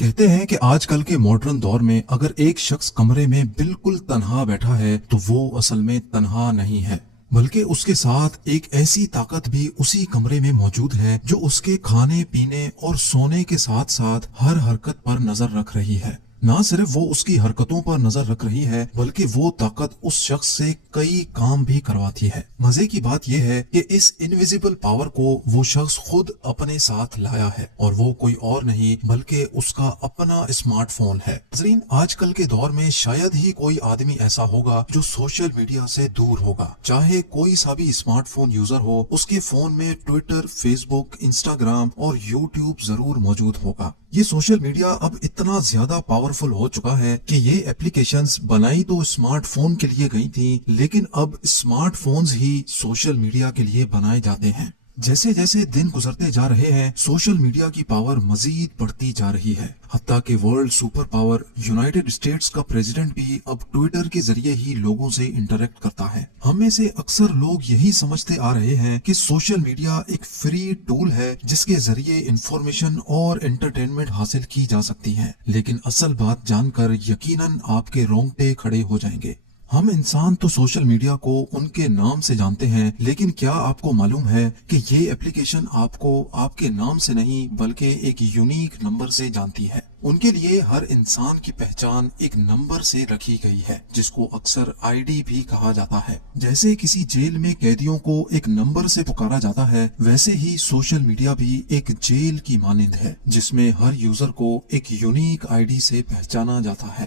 کہتے ہیں کہ آج کل کے ماڈرن دور میں اگر ایک شخص کمرے میں بالکل تنہا بیٹھا ہے تو وہ اصل میں تنہا نہیں ہے، بلکہ اس کے ساتھ ایک ایسی طاقت بھی اسی کمرے میں موجود ہے جو اس کے کھانے پینے اور سونے کے ساتھ ساتھ ہر حرکت پر نظر رکھ رہی ہے۔ نہ صرف وہ اس کی حرکتوں پر نظر رکھ رہی ہے بلکہ وہ طاقت اس شخص سے کئی کام بھی کرواتی ہے۔ مزے کی بات یہ ہے کہ اس انویزیبل پاور کو وہ شخص خود اپنے ساتھ لایا ہے، اور وہ کوئی اور نہیں بلکہ اس کا اپنا اسمارٹ فون ہے۔ ناظرین، آج کل کے دور میں شاید ہی کوئی آدمی ایسا ہوگا جو سوشل میڈیا سے دور ہوگا۔ چاہے کوئی سا بھی اسمارٹ فون یوزر ہو، اس کے فون میں ٹویٹر، فیس بک، انسٹاگرام اور یوٹیوب ضرور موجود ہوگا۔ یہ سوشل میڈیا اب اتنا زیادہ پاورفل ہو چکا ہے کہ یہ ایپلیکیشنز بنائی تو اسمارٹ فون کے لیے گئی تھیں، لیکن اب اسمارٹ فونز ہی سوشل میڈیا کے لیے بنائے جاتے ہیں۔ جیسے جیسے دن گزرتے جا رہے ہیں، سوشل میڈیا کی پاور مزید بڑھتی جا رہی ہے، حتیٰ کہ world super power United States کا پریزیڈنٹ بھی اب ٹویٹر کے ذریعے ہی لوگوں سے انٹریکٹ کرتا ہے۔ ہم میں سے اکثر لوگ یہی سمجھتے آ رہے ہیں کہ سوشل میڈیا ایک فری ٹول ہے جس کے ذریعے انفارمیشن اور انٹرٹینمنٹ حاصل کی جا سکتی ہے، لیکن اصل بات جان کر یقیناً آپ کے رونگٹے کھڑے ہو جائیں گے۔ ہم انسان تو سوشل میڈیا کو ان کے نام سے جانتے ہیں، لیکن کیا آپ کو معلوم ہے کہ یہ ایپلیکیشن آپ کو آپ کے نام سے نہیں بلکہ ایک یونیک نمبر سے جانتی ہے؟ ان کے لیے ہر انسان کی پہچان ایک نمبر سے رکھی گئی ہے، جس کو اکثر آئی ڈی بھی کہا جاتا ہے۔ جیسے کسی جیل میں قیدیوں کو ایک نمبر سے پکارا جاتا ہے، ویسے ہی سوشل میڈیا بھی ایک جیل کی مانند ہے جس میں ہر یوزر کو ایک یونیک آئی ڈی سے پہچانا جاتا ہے۔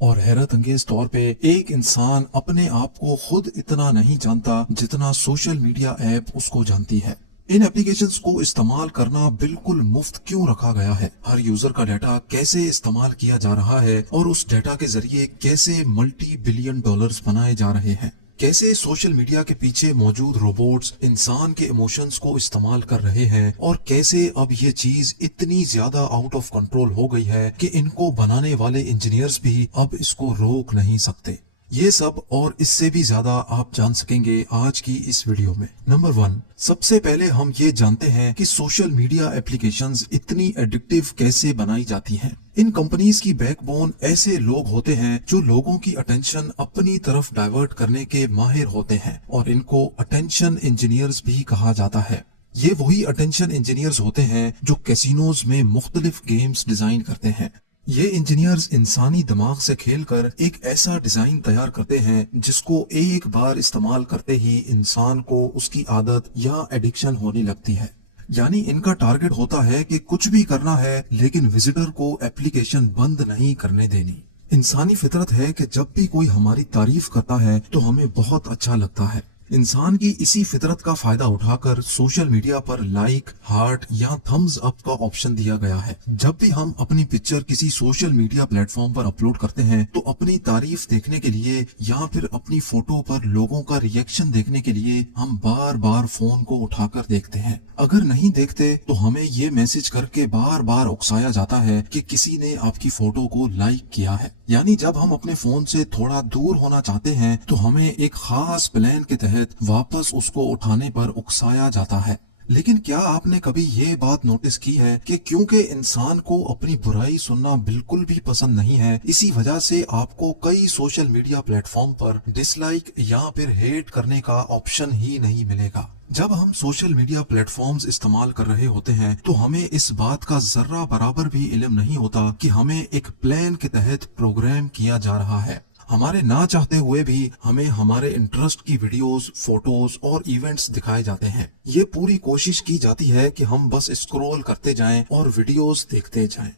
اور حیرت انگیز طور پہ ایک انسان اپنے آپ کو خود اتنا نہیں جانتا جتنا سوشل میڈیا ایپ اس کو جانتی ہے۔ ان ایپلیکیشنز کو استعمال کرنا بالکل مفت کیوں رکھا گیا ہے؟ ہر یوزر کا ڈیٹا کیسے استعمال کیا جا رہا ہے اور اس ڈیٹا کے ذریعے کیسے ملٹی بلین ڈالرز بنائے جا رہے ہیں؟ کیسے سوشل میڈیا کے پیچھے موجود روبوٹس انسان کے ایموشنز کو استعمال کر رہے ہیں، اور کیسے اب یہ چیز اتنی زیادہ آؤٹ آف کنٹرول ہو گئی ہے کہ ان کو بنانے والے انجینئرز بھی اب اس کو روک نہیں سکتے۔ یہ سب اور اس سے بھی زیادہ آپ جان سکیں گے آج کی اس ویڈیو میں۔ نمبر 1، سب سے پہلے ہم یہ جانتے ہیں کہ سوشل میڈیا ایپلیکیشنز اتنی ایڈکٹیو کیسے بنائی جاتی ہیں۔ ان کمپنیز کی بیک بون ایسے لوگ ہوتے ہیں جو لوگوں کی اٹینشن اپنی طرف ڈائیورٹ کرنے کے ماہر ہوتے ہیں، اور ان کو اٹینشن انجینئرز بھی کہا جاتا ہے۔ یہ وہی اٹینشن انجینئرز ہوتے ہیں جو کیسینوز میں مختلف گیمز ڈیزائن کرتے ہیں۔ یہ انجینئرز انسانی دماغ سے کھیل کر ایک ایسا ڈیزائن تیار کرتے ہیں جس کو ایک بار استعمال کرتے ہی انسان کو اس کی عادت یا ایڈکشن ہونے لگتی ہے۔ یعنی ان کا ٹارگٹ ہوتا ہے کہ کچھ بھی کرنا ہے لیکن وزٹر کو ایپلیکیشن بند نہیں کرنے دینی۔ انسانی فطرت ہے کہ جب بھی کوئی ہماری تعریف کرتا ہے تو ہمیں بہت اچھا لگتا ہے۔ انسان کی اسی فطرت کا فائدہ اٹھا کر سوشل میڈیا پر لائک، ہارٹ یا تھمز اپ کا آپشن دیا گیا ہے۔ جب بھی ہم اپنی پکچر کسی سوشل میڈیا پلیٹ فارم پر اپلوڈ کرتے ہیں تو اپنی تعریف دیکھنے کے لیے یا پھر اپنی فوٹو پر لوگوں کا ریئیکشن دیکھنے کے لیے ہم بار بار فون کو اٹھا کر دیکھتے ہیں۔ اگر نہیں دیکھتے تو ہمیں یہ میسج کر کے بار بار اکسایا جاتا ہے کہ کسی نے آپ کی فوٹو کو لائک کیا ہے۔ یعنی جب ہم اپنے فون سے تھوڑا دور ہونا چاہتے ہیں تو ہمیں ایک خاص پلان کے تحت واپس اس کو اٹھانے پر اکسایا جاتا ہے۔ لیکن کیا آپ نے کبھی یہ بات نوٹس کی ہے کہ کیونکہ انسان کو اپنی برائی سننا بالکل بھی پسند نہیں ہے، اسی وجہ سے آپ کو کئی سوشل میڈیا پلیٹ فارم پر ڈس لائک یا پھر ہیٹ کرنے کا آپشن ہی نہیں ملے گا۔ جب ہم سوشل میڈیا پلیٹ فارمز استعمال کر رہے ہوتے ہیں تو ہمیں اس بات کا ذرہ برابر بھی علم نہیں ہوتا کہ ہمیں ایک پلان کے تحت پروگرام کیا جا رہا ہے۔ ہمارے نہ چاہتے ہوئے بھی ہمیں ہمارے انٹرسٹ کی ویڈیوز، فوٹوز اور ایونٹس دکھائے جاتے ہیں۔ یہ پوری کوشش کی جاتی ہے کہ ہم بس اسکرول کرتے جائیں اور ویڈیوز دیکھتے جائیں۔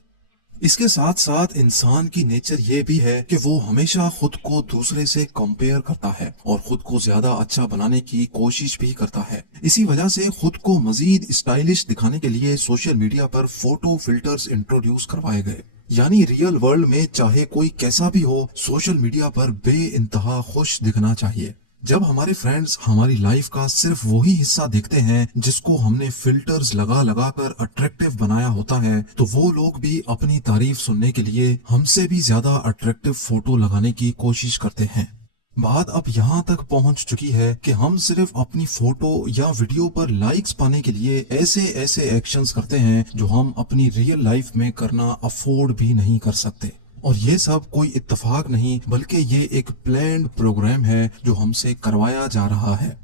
اس کے ساتھ ساتھ انسان کی نیچر یہ بھی ہے کہ وہ ہمیشہ خود کو دوسرے سے کمپیئر کرتا ہے اور خود کو زیادہ اچھا بنانے کی کوشش بھی کرتا ہے۔ اسی وجہ سے خود کو مزید اسٹائلش دکھانے کے لیے سوشل میڈیا پر فوٹو فلٹرز انٹروڈیوس کروائے گئے۔ یعنی ریئل ورلڈ میں چاہے کوئی کیسا بھی ہو، سوشل میڈیا پر بے انتہا خوش دکھنا چاہیے۔ جب ہمارے فرینڈز ہماری لائف کا صرف وہی حصہ دیکھتے ہیں جس کو ہم نے فلٹرز لگا لگا کر اٹریکٹیو بنایا ہوتا ہے، تو وہ لوگ بھی اپنی تعریف سننے کے لیے ہم سے بھی زیادہ اٹریکٹیو فوٹو لگانے کی کوشش کرتے ہیں۔ बात अब यहाँ तक पहुँच चुकी है कि हम सिर्फ अपनी फोटो या वीडियो पर लाइक्स पाने के लिए ऐसे ऐसे एक्शंस करते हैं जो हम अपनी रियल लाइफ में करना अफोर्ड भी नहीं कर सकते। और ये सब कोई इत्तेफाक नहीं, बल्कि ये एक प्लान्ड प्रोग्राम है जो हमसे करवाया जा रहा है।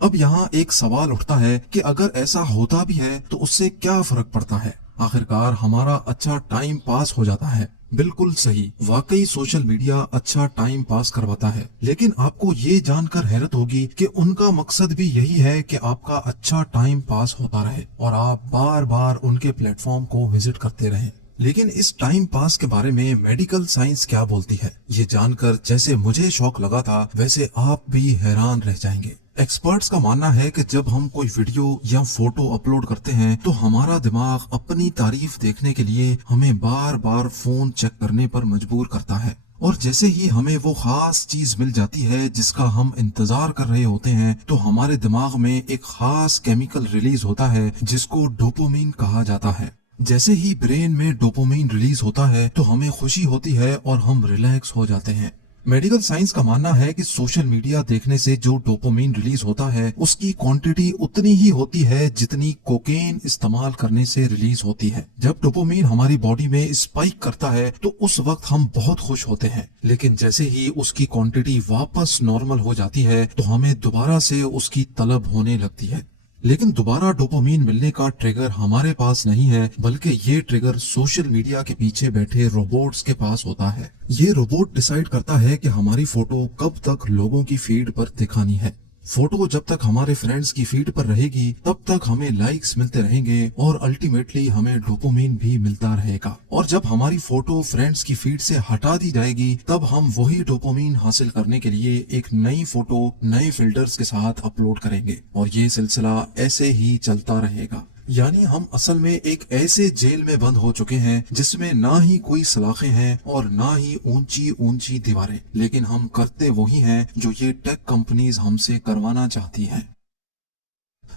अब यहाँ एक सवाल उठता है कि अगर ऐसा होता भी है तो उससे क्या फर्क पड़ता है, आखिरकार हमारा अच्छा टाइम पास हो जाता है। बिल्कुल सही, वाकई सोशल मीडिया अच्छा टाइम पास करवाता है, लेकिन आपको ये जानकर हैरत होगी कि उनका मकसद भी यही है कि आपका अच्छा टाइम पास होता रहे और आप बार बार उनके प्लेटफॉर्म को विजिट करते रहें। लेकिन इस टाइम पास के बारे में मेडिकल साइंस क्या बोलती है, ये जानकर जैसे मुझे शौक लगा था वैसे आप भी हैरान रह जाएंगे। एक्सपर्ट्स का मानना है कि जब हम कोई वीडियो या फोटो अपलोड करते हैं तो हमारा दिमाग अपनी तारीफ देखने के लिए हमें बार बार फोन चेक करने पर मजबूर करता है, और जैसे ही हमें वो खास चीज मिल जाती है जिसका हम इंतजार कर रहे होते हैं तो हमारे दिमाग में एक खास केमिकल रिलीज होता है जिसको डोपामिन कहा जाता है। जैसे ही ब्रेन में डोपामिन रिलीज होता है तो हमें खुशी होती है और हम रिलैक्स हो जाते हैं। मेडिकल साइंस का मानना है कि सोशल मीडिया देखने से जो डोपामिन रिलीज होता है उसकी क्वांटिटी उतनी ही होती है जितनी कोकेन इस्तेमाल करने से रिलीज होती है। जब डोपामिन हमारी बॉडी में स्पाइक करता है तो उस वक्त हम बहुत खुश होते हैं, लेकिन जैसे ही उसकी क्वांटिटी वापस नॉर्मल हो जाती है तो हमें दोबारा से उसकी तलब होने लगती है। लेकिन दोबारा डोपामिन मिलने का ट्रिगर हमारे पास नहीं है, बल्कि ये ट्रिगर सोशल मीडिया के पीछे बैठे रोबोट्स के पास होता है। ये रोबोट डिसाइड करता है कि हमारी फोटो कब तक लोगों की फीड पर दिखानी है। फोटो जब तक हमारे फ्रेंड्स की फीड पर रहेगी तब तक हमें लाइक्स मिलते रहेंगे और अल्टीमेटली हमें डोपामिन भी मिलता रहेगा, और जब हमारी फोटो फ्रेंड्स की फीड से हटा दी जाएगी तब हम वही डोपामिन हासिल करने के लिए एक नई फोटो नए फिल्टर्स के साथ अपलोड करेंगे, और ये सिलसिला ऐसे ही चलता रहेगा। यानी हम असल में एक ऐसे जेल में बंद हो चुके हैं जिसमें ना ही कोई सलाखें हैं और ना ही ऊंची ऊंची दीवारें, लेकिन हम करते वही हैं जो ये टेक कंपनीज हमसे करवाना चाहती हैं।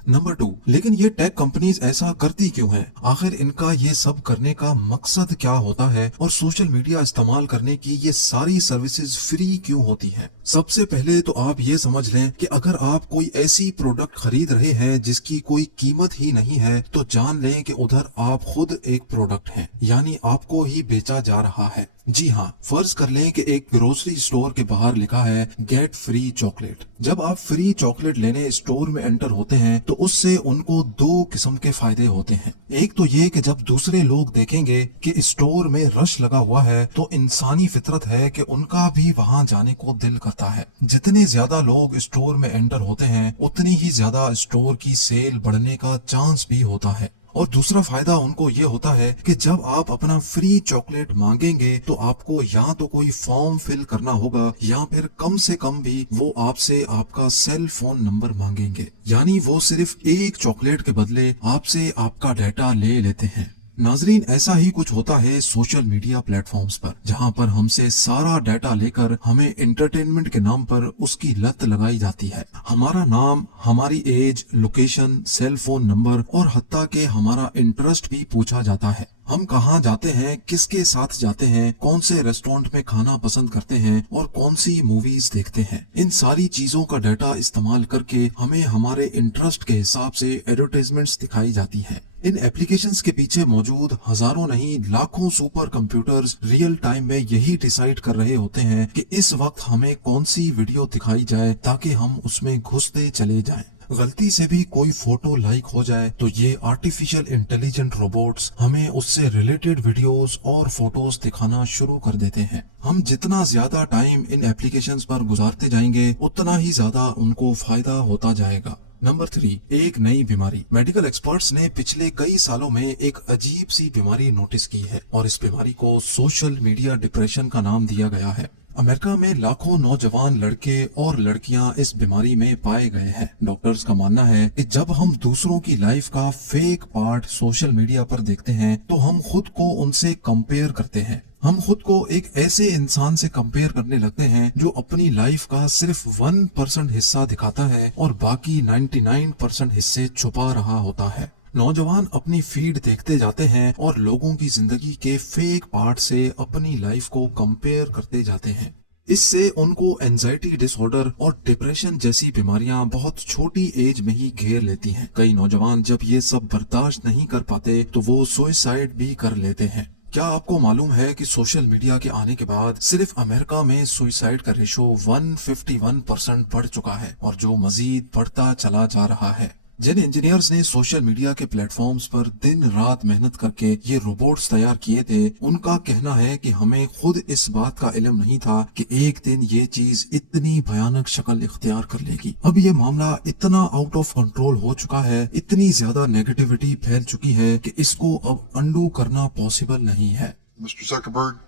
नंबर 2, लेकिन ये टेक कंपनीज ऐसा करती क्यों हैं? आखिर इनका ये सब करने का मकसद क्या होता है और सोशल मीडिया इस्तेमाल करने की ये सारी सर्विसेज फ्री क्यों होती हैं? सबसे पहले तो आप ये समझ लें कि अगर आप कोई ऐसी प्रोडक्ट खरीद रहे हैं जिसकी कोई कीमत ही नहीं है तो जान लें कि उधर आप खुद एक प्रोडक्ट हैं, यानी आपको ही बेचा जा रहा है। जी हाँ, फर्ज कर लें कि एक ग्रोसरी स्टोर के बाहर लिखा है गेट फ्री चॉकलेट। जब आप फ्री चॉकलेट लेने स्टोर में एंटर होते हैं तो उससे उनको 2 किस्म के फायदे होते हैं। एक तो ये कि जब दूसरे लोग देखेंगे कि स्टोर में रश लगा हुआ है तो इंसानी फितरत है कि उनका भी वहां जाने को दिल करता है। जितने ज्यादा लोग स्टोर में एंटर होते हैं उतनी ही ज्यादा स्टोर की सेल बढ़ने का चांस भी होता है। और दूसरा फायदा उनको ये होता है कि जब आप अपना फ्री चॉकलेट मांगेंगे तो आपको या तो कोई फॉर्म फिल करना होगा या फिर कम से कम भी वो आपसे आपका सेल फोन नंबर मांगेंगे, यानी वो सिर्फ एक चॉकलेट के बदले आपसे आपका डाटा ले लेते हैं। नाजरीन, ऐसा ही कुछ होता है सोशल मीडिया प्लेटफॉर्म्स पर, जहां पर हमसे सारा डाटा लेकर हमें एंटरटेनमेंट के नाम पर उसकी लत लगाई जाती है। हमारा नाम, हमारी age, location, cell phone number और हत्ता के हमारा इंटरेस्ट भी पूछा जाता है। हम कहाँ जाते हैं, किसके साथ जाते हैं, कौन से रेस्टोरेंट में खाना पसंद करते हैं और कौन सी मूवीज देखते हैं, इन सारी चीजों का डाटा इस्तेमाल करके हमें हमारे इंटरेस्ट के हिसाब से एडवर्टाइजमेंट्स दिखाई जाती है। इन एप्लीकेशंस के पीछे मौजूद हजारों नहीं लाखों सुपर कंप्यूटर्स रियल टाइम में यही डिसाइड कर रहे होते हैं कि इस वक्त हमें कौन सी वीडियो दिखाई जाए ताकि हम उसमें घुसते चले जाएं। गलती से भी कोई फोटो लाइक हो जाए तो ये आर्टिफिशियल इंटेलिजेंट रोबोट्स हमें उससे रिलेटेड वीडियोस और फोटोज दिखाना शुरू कर देते हैं। हम जितना ज्यादा टाइम इन एप्लीकेशंस पर गुजारते जाएंगे उतना ही ज्यादा उनको फायदा होता जाएगा। नंबर 3, एक नई बीमारी। मेडिकल एक्सपर्ट्स ने पिछले कई सालों में एक अजीब सी बीमारी नोटिस की है और इस बीमारी को सोशल मीडिया डिप्रेशन का नाम दिया गया है। अमेरिका में लाखों नौजवान लड़के और लड़कियां इस बीमारी में पाए गए हैं। डॉक्टर्स का मानना है कि जब हम दूसरों की लाइफ का फेक पार्ट सोशल मीडिया पर देखते हैं तो हम खुद को उनसे कंपेयर करते हैं। हम खुद को एक ऐसे इंसान से कंपेयर करने लगते हैं जो अपनी लाइफ का सिर्फ 1% हिस्सा दिखाता है और बाकी 99% हिस्से छुपा रहा होता है। नौजवान अपनी फीड देखते जाते हैं और लोगों की जिंदगी के फेक पार्ट से अपनी लाइफ को कंपेयर करते जाते हैं। इससे उनको एंजाइटी डिसऑर्डर और डिप्रेशन जैसी बीमारियां बहुत छोटी एज में ही घेर लेती हैं। कई नौजवान जब ये सब बर्दाश्त नहीं कर पाते तो वो सुसाइड भी कर लेते हैं। क्या आपको मालूम है कि सोशल मीडिया के आने के बाद सिर्फ अमेरिका में सुसाइड का रेशो 151% बढ़ चुका है और जो मजीद बढ़ता चला जा रहा है। जिन इंजीनियर्स ने सोशल मीडिया के प्लेटफॉर्म्स पर दिन रात मेहनत करके ये रोबोट्स तैयार किए थे, उनका कहना है कि हमें खुद इस बात का इल्म नहीं था कि एक दिन ये चीज इतनी भयानक शक्ल इख्तियार कर लेगी। अब ये मामला इतना आउट ऑफ कंट्रोल हो चुका है, इतनी ज्यादा नेगेटिविटी फैल चुकी है कि इसको अब अंडू करना पॉसिबल नहीं है। Mr. Zuckerberg,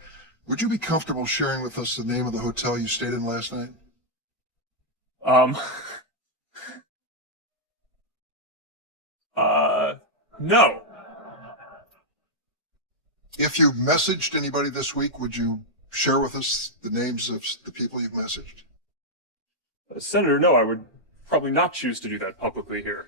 would you be comfortable sharing with us the name of the hotel you stayed in last night? No. If you messaged anybody this week, would you share with us the names of the people you've messaged? Senator, no, I would probably not choose to do that publicly here.